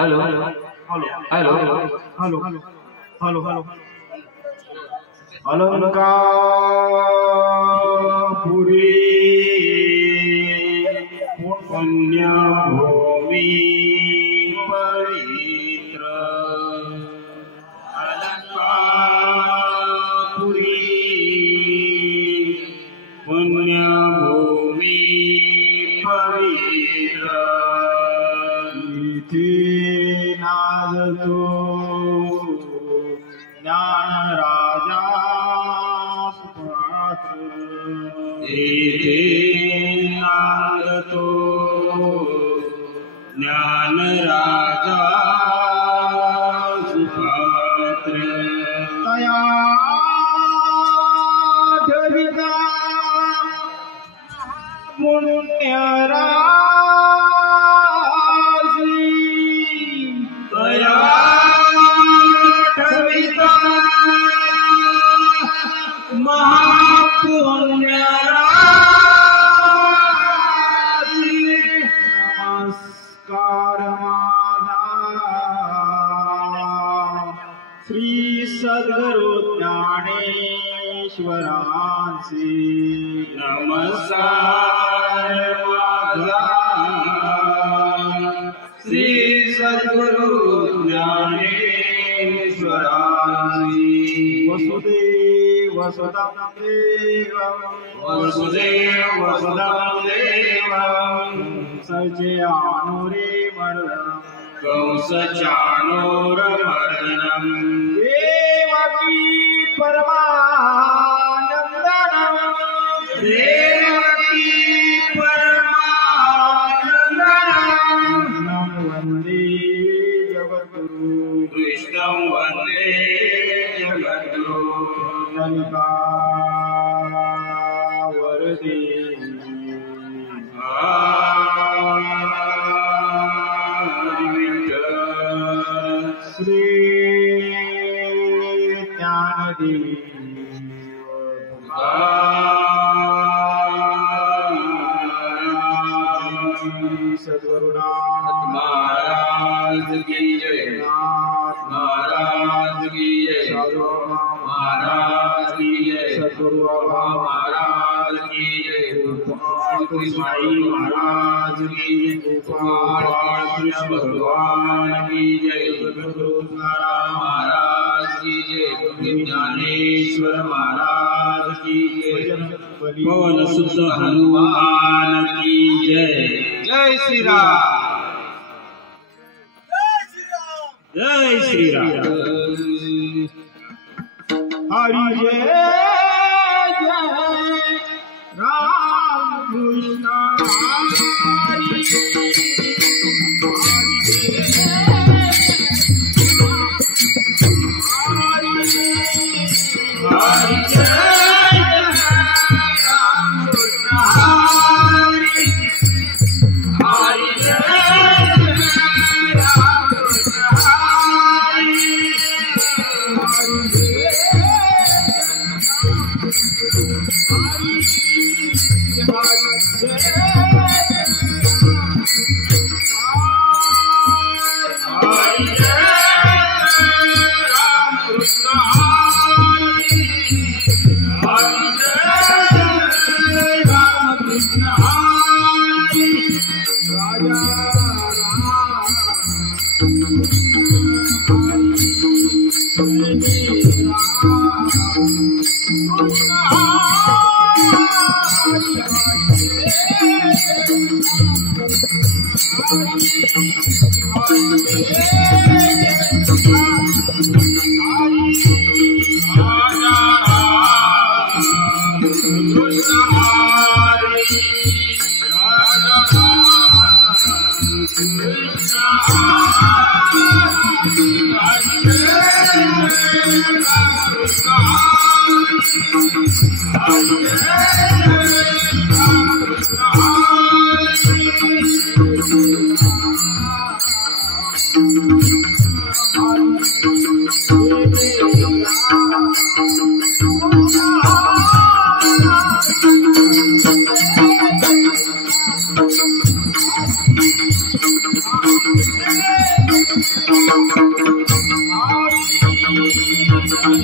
Hello hello hello hello hello hello Alankapuri पुण्यभूमि पवित्र अलंकापुरी पुण्यभूमि पवित्र नादतो ज्ञान राजा नादतो ज्ञान राजा सुपात्र तया ढविता पुण्यरा नमस्कार श्री सद्गुरु ज्ञानेश्वरांसी नमस्कार श्री सद्गुरु ज्ञानेश्वरांसी वसुदेव वसुदेव वसुदेव वसुदेव सजयानुरे मर्दनम कंसचाणूरमर्दनम देवकी परमानंदनम देवकी परमानंदनम नम वंदे जगद्गुरु कृष्णं वंदे जगद्गुरु ललिता वरदे श्री ज्ञानदेव सद्गुरुनाथ महाराज की जय महाराज की जय महाराज की जय सद्गुरु महाराज की जय गोपाल कृष्ण महाराज की जय गोपाल कृष्ण भगवान की जय सद्गुरु महाराज की जय ज्ञानेश्वर महाराज की जय पवन सुत हनुमान की जय। जय श्री राम जय श्री राम हरि जय जय राम कृष्ण हरि Krishna